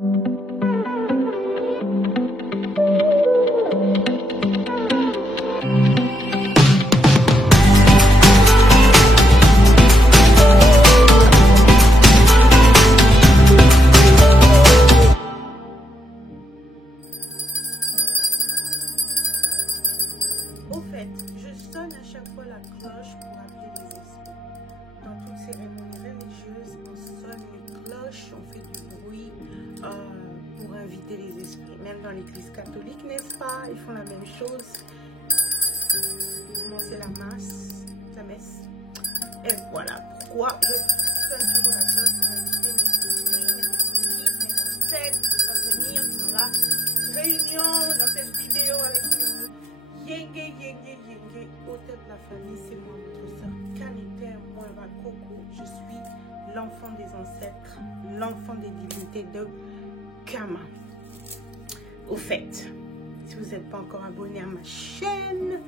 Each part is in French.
Au fait, je sonne à chaque fois la cloche pour appeler les esprits. Dans toute cérémonie religieuse, on sonne les cloches, on fait du bruit pour inviter les esprits. Même dans l'église catholique, n'est-ce pas? Ils font la même chose. Commencer la messe. Et voilà pourquoi je sonne toujours la cloche pour inviter mes esprits, mes ancêtres à venir dans la réunion, dans cette vidéo avec nous. Yenge, hôtel de la famille, c'est moi, votre soeur Kanité Moeva Coco. Je suis l'enfant des ancêtres, l'enfant des divinités de Kama. Au fait, si vous n'êtes pas encore abonné à ma chaîne,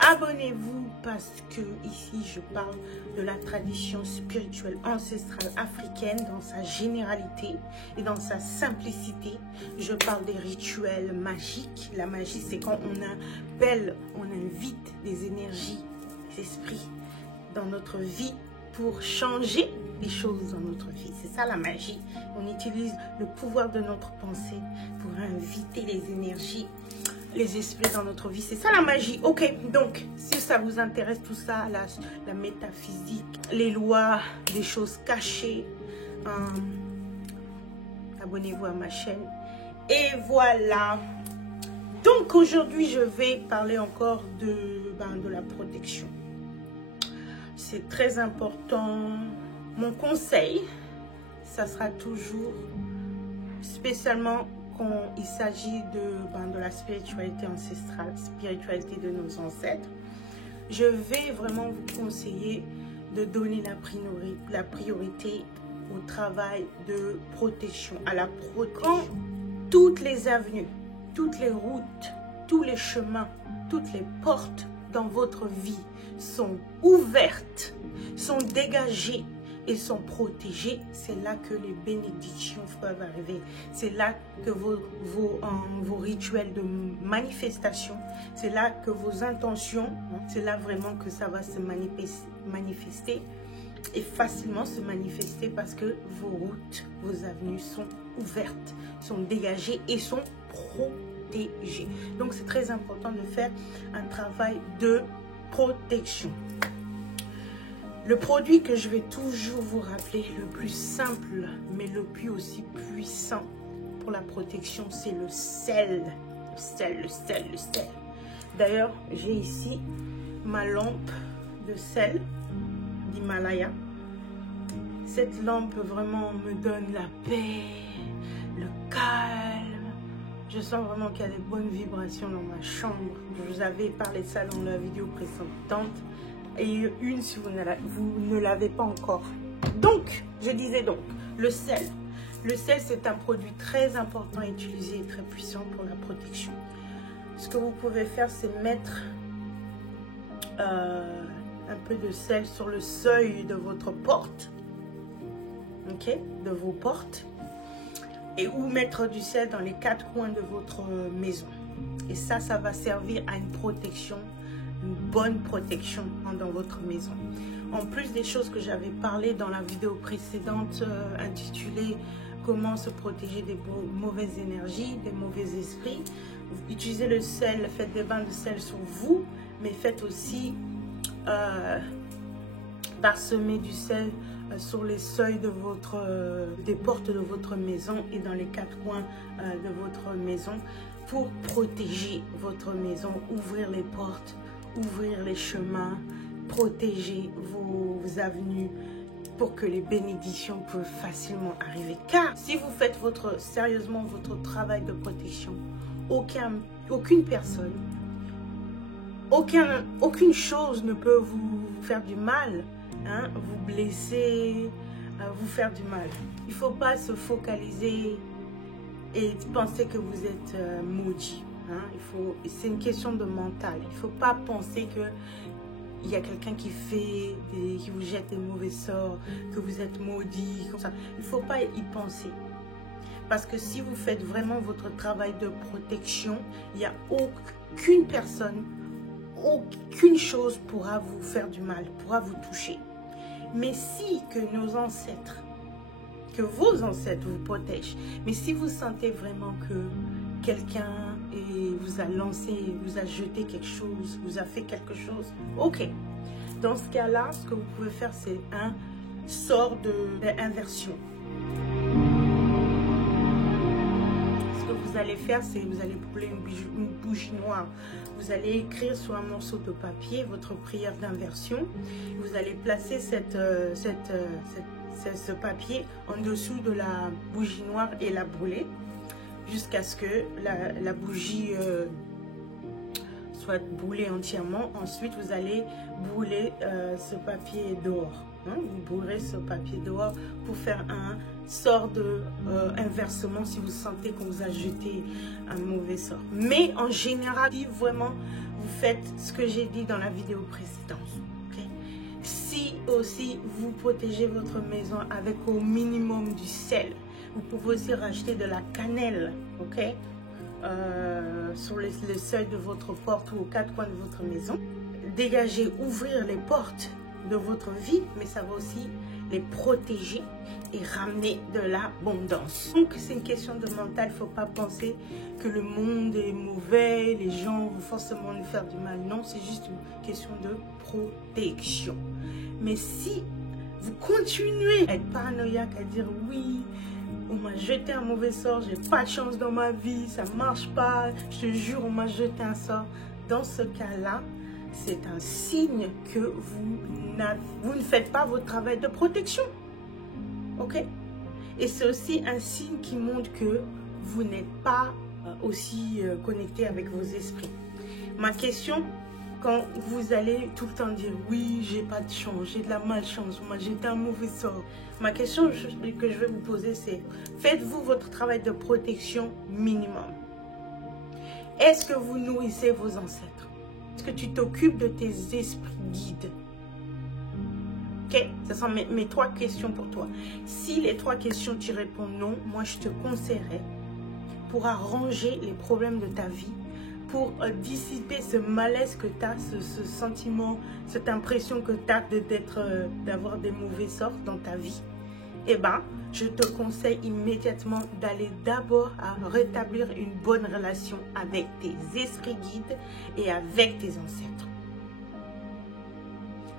abonnez-vous parce que ici je parle de la tradition spirituelle ancestrale africaine dans sa généralité et dans sa simplicité. Je parle des rituels magiques. La magie, c'est quand on invite des énergies, des esprits dans notre vie pour changer les choses dans notre vie. C'est ça la magie. On utilise le pouvoir de notre pensée pour inviter les énergies, les esprits dans notre vie. C'est ça la magie. Ok, donc si ça vous intéresse tout ça, la métaphysique, les lois, les choses cachées, abonnez-vous à ma chaîne. Et voilà. Donc aujourd'hui je vais parler encore de la protection. C'est très important. Mon conseil, ça sera toujours, spécialement quand il s'agit de la spiritualité ancestrale, spiritualité de nos ancêtres, je vais vraiment vous conseiller de donner la priorité au travail de protection, à la protection. Quand toutes les avenues, toutes les routes, tous les chemins, toutes les portes dans votre vie sont ouvertes, sont dégagées et sont protégées, c'est là que les bénédictions peuvent arriver. C'est là que vos rituels de manifestation, c'est là que vos intentions, c'est là vraiment que ça va se manifester et facilement se manifester parce que vos routes, vos avenues sont ouvertes, sont dégagées et sont protégées. Donc c'est très important de faire un travail de protection. Le produit que je vais toujours vous rappeler, le plus simple, mais le plus aussi puissant pour la protection, c'est le sel. Le sel. D'ailleurs, j'ai ici ma lampe de sel d'Himalaya. Cette lampe vraiment me donne la paix, le calme. Je sens vraiment qu'il y a des bonnes vibrations dans ma chambre. Je vous avais parlé de ça dans la vidéo précédente. Et une si vous ne l'avez pas encore. Donc, je disais donc, le sel. Le sel, c'est un produit très important à utiliser et très puissant pour la protection. Ce que vous pouvez faire, c'est mettre un peu de sel sur le seuil de votre porte. Ok, de vos portes. Et ou mettre du sel dans les 4 coins de votre maison. Et ça va servir à une protection, une bonne protection dans votre maison. En plus des choses que j'avais parlé dans la vidéo précédente intitulée comment se protéger des mauvaises énergies, des mauvais esprits, utilisez le sel, faites des bains de sel sur vous, mais faites aussi parsemer du sel sur les seuils de des portes de votre maison et dans les 4 coins de votre maison pour protéger votre maison, ouvrir les portes, ouvrir les chemins, protéger vos avenues pour que les bénédictions peuvent facilement arriver. Car si vous faites sérieusement votre travail de protection, aucune personne, aucune chose ne peut vous faire du mal, hein, vous blesser, vous faire du mal. Il ne faut pas se focaliser et penser que vous êtes maudit. Hein. C'est une question de mental. Il ne faut pas penser que il y a quelqu'un qui vous jette des mauvais sorts, que vous êtes maudit, comme ça. Il ne faut pas y penser. Parce que si vous faites vraiment votre travail de protection, il n'y a aucune personne, aucune chose pourra vous faire du mal, pourra vous toucher. Mais si que nos ancêtres, que vos ancêtres vous protègent, mais si vous sentez vraiment que quelqu'un vous a lancé, vous a jeté quelque chose, vous a fait quelque chose, ok. Dans ce cas-là, ce que vous pouvez faire, c'est un sort d'inversion. Ce que vous allez faire, c'est vous allez brûler une bougie noire. Vous allez écrire sur un morceau de papier votre prière d'inversion. Vous allez placer ce papier en dessous de la bougie noire et la brûler jusqu'à ce que la bougie soit brûlée entièrement. Ensuite, vous allez brûler ce papier dehors. Hein? Vous brûlerez ce papier dehors pour faire un sort d'inversement si vous sentez qu'on vous a jeté un mauvais sort. Mais en général, si vraiment vous faites ce que j'ai dit dans la vidéo précédente, okay? Si aussi vous protégez votre maison avec au minimum du sel, vous pouvez aussi racheter de la cannelle, ok, sur le seuil de votre porte ou aux quatre coins de votre maison. Dégager, ouvrir les portes de votre vie, mais ça va aussi les protéger et ramener de l'abondance. Donc c'est une question de mental, il ne faut pas penser que le monde est mauvais, les gens vont forcément nous faire du mal. Non, c'est juste une question de protection. Mais si vous continuez à être paranoïaque, à dire oui, on m'a jeté un mauvais sort, j'ai pas de chance dans ma vie, ça marche pas, je te jure, on m'a jeté un sort. Dans ce cas-là, c'est un signe que vous ne faites pas votre travail de protection. Ok? Et c'est aussi un signe qui montre que vous n'êtes pas aussi connecté avec vos esprits. Ma question, quand vous allez tout le temps dire oui, j'ai pas de chance, j'ai de la malchance, on m'a jeté un mauvais sort. Ma question que je vais vous poser, c'est faites-vous votre travail de protection minimum? Est-ce que vous nourrissez vos ancêtres? Est-ce que tu t'occupes de tes esprits guides? Ok, ce sont mes 3 questions pour toi. Si les 3 questions tu réponds non, moi je te conseillerais pour arranger les problèmes de ta vie, pour dissiper ce malaise que tu as, ce sentiment, cette impression que tu as d'avoir des mauvais sorts dans ta vie, eh ben, je te conseille immédiatement d'aller d'abord à rétablir une bonne relation avec tes esprits guides et avec tes ancêtres.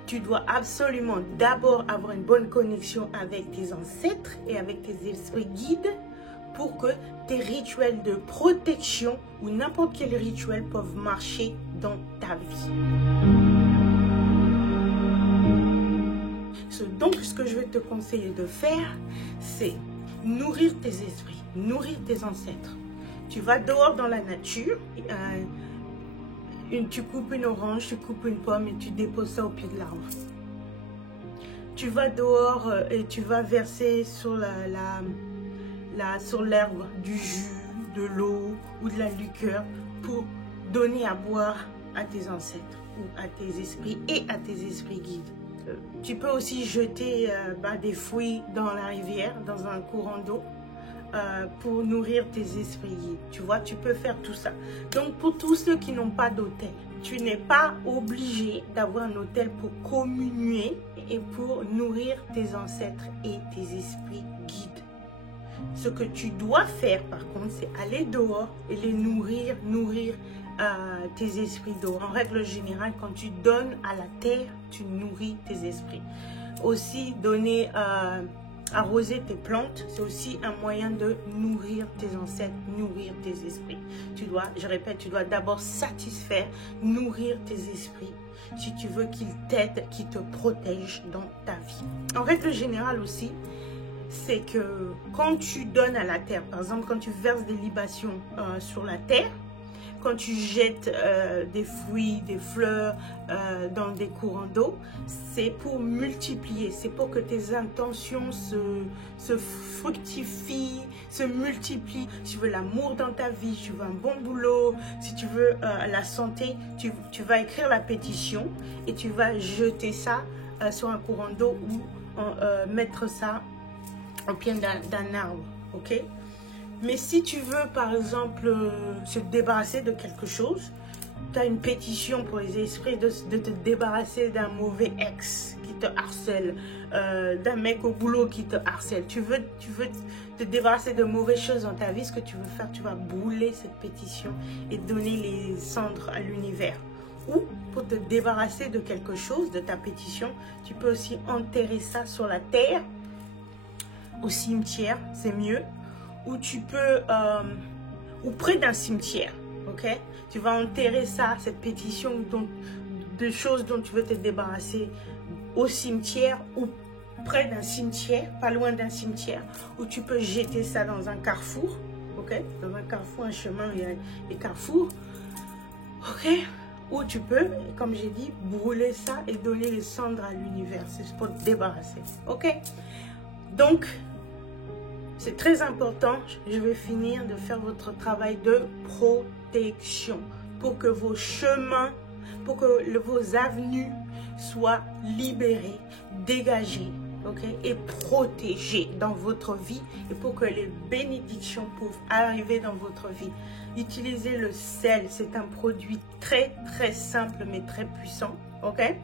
Tu dois absolument d'abord avoir une bonne connexion avec tes ancêtres et avec tes esprits guides pour que tes rituels de protection ou n'importe quel rituel peuvent marcher dans ta vie. Donc, ce que je vais te conseiller de faire, c'est nourrir tes esprits, nourrir tes ancêtres. Tu vas dehors dans la nature, tu coupes une orange, tu coupes une pomme et tu déposes ça au pied de l'arbre. Tu vas dehors et tu vas verser sur sur l'herbe du jus, de l'eau ou de la liqueur pour donner à boire à tes ancêtres ou à tes esprits et à tes esprits guides. Tu peux aussi jeter des fruits dans la rivière, dans un courant d'eau, pour nourrir tes esprits guides. Tu vois, tu peux faire tout ça. Donc, pour tous ceux qui n'ont pas d'autel, tu n'es pas obligé d'avoir un autel pour communier et pour nourrir tes ancêtres et tes esprits guides. Ce que tu dois faire, par contre, c'est aller dehors et les nourrir tes esprits dehors. En règle générale, quand tu donnes à la terre, tu nourris tes esprits. Aussi, donner, arroser tes plantes, c'est aussi un moyen de nourrir tes ancêtres, nourrir tes esprits. Tu dois, je répète, tu dois d'abord satisfaire, nourrir tes esprits si tu veux qu'ils t'aident, qu'ils te protègent dans ta vie. En règle générale aussi, c'est que quand tu donnes à la terre, par exemple, quand tu verses des libations sur la terre, quand tu jettes des fruits, des fleurs dans des courants d'eau, c'est pour multiplier, c'est pour que tes intentions se fructifient, se multiplient. Si tu veux l'amour dans ta vie, si tu veux un bon boulot, si tu veux la santé, tu vas écrire la pétition et tu vas jeter ça sur un courant d'eau ou mettre ça au pied d'un arbre, ok? Mais si tu veux, par exemple, se débarrasser de quelque chose, tu as une pétition pour les esprits de te débarrasser d'un mauvais ex qui te harcèle, d'un mec au boulot qui te harcèle. Tu veux te débarrasser de mauvaises choses dans ta vie. Ce que tu veux faire, tu vas brûler cette pétition et donner les cendres à l'univers. Ou pour te débarrasser de quelque chose, de ta pétition, tu peux aussi enterrer ça sur la terre, au cimetière, c'est mieux. Ou tu peux, ou près d'un cimetière, ok? Tu vas enterrer ça, cette pétition de choses dont tu veux te débarrasser au cimetière ou près d'un cimetière, pas loin d'un cimetière, ou tu peux jeter ça dans un carrefour, ok? Dans un carrefour, un chemin, il y a des carrefours, ok? Ou tu peux, comme j'ai dit, brûler ça et donner les cendres à l'univers, c'est pour te débarrasser, ok? Donc, c'est très important, je vais finir de faire votre travail de protection pour que vos chemins, pour que vos avenues soient libérées, dégagées, ok, et protégées dans votre vie et pour que les bénédictions puissent arriver dans votre vie. Utilisez le sel, c'est un produit très très simple mais très puissant, ok,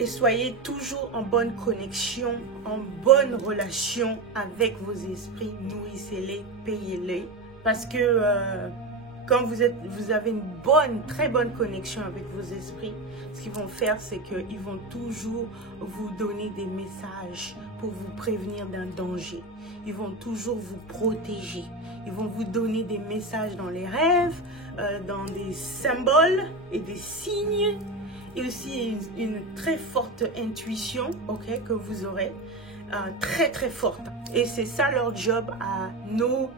et soyez toujours en bonne connexion, en bonne relation avec vos esprits. Nourrissez-les, payez-les. Parce que quand vous avez une très bonne connexion avec vos esprits, ce qu'ils vont faire, c'est qu'ils vont toujours vous donner des messages pour vous prévenir d'un danger. Ils vont toujours vous protéger. Ils vont vous donner des messages dans les rêves, dans des symboles et des signes. Et aussi une très forte intuition, ok, que vous aurez, très très forte. Et c'est ça leur job à nos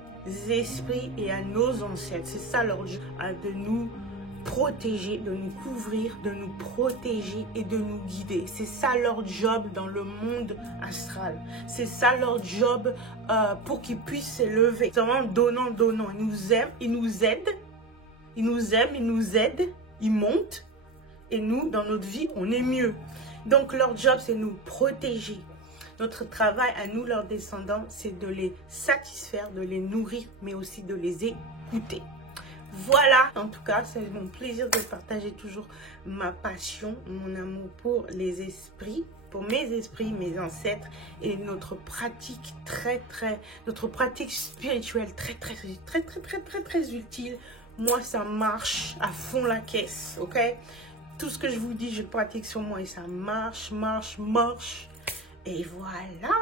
esprits et à nos ancêtres. C'est ça leur job, de nous protéger, de nous couvrir, de nous protéger et de nous guider. C'est ça leur job dans le monde astral. C'est ça leur job pour qu'ils puissent s'élever. C'est vraiment donnant, donnant. Ils nous aiment, ils nous aident. Ils nous aiment, ils nous aident, ils montent. Et nous, dans notre vie, on est mieux. Donc, leur job, c'est nous protéger. Notre travail à nous, leurs descendants, c'est de les satisfaire, de les nourrir, mais aussi de les écouter. Voilà, en tout cas, c'est mon plaisir de partager toujours ma passion, mon amour pour les esprits, pour mes esprits, mes ancêtres et notre pratique notre pratique spirituelle très utile. Moi, ça marche à fond la caisse, ok? Tout ce que je vous dis, je pratique sur moi et ça marche. Et voilà.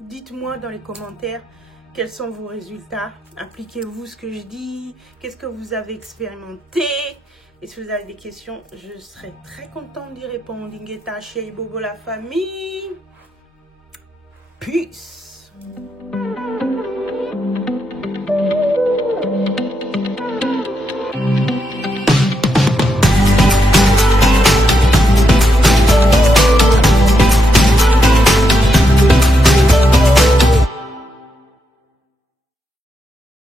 Dites-moi dans les commentaires quels sont vos résultats. Appliquez-vous ce que je dis. Qu'est-ce que vous avez expérimenté? Et si vous avez des questions, je serai très contente d'y répondre. Ingeta, chez Bobo la famille. Peace.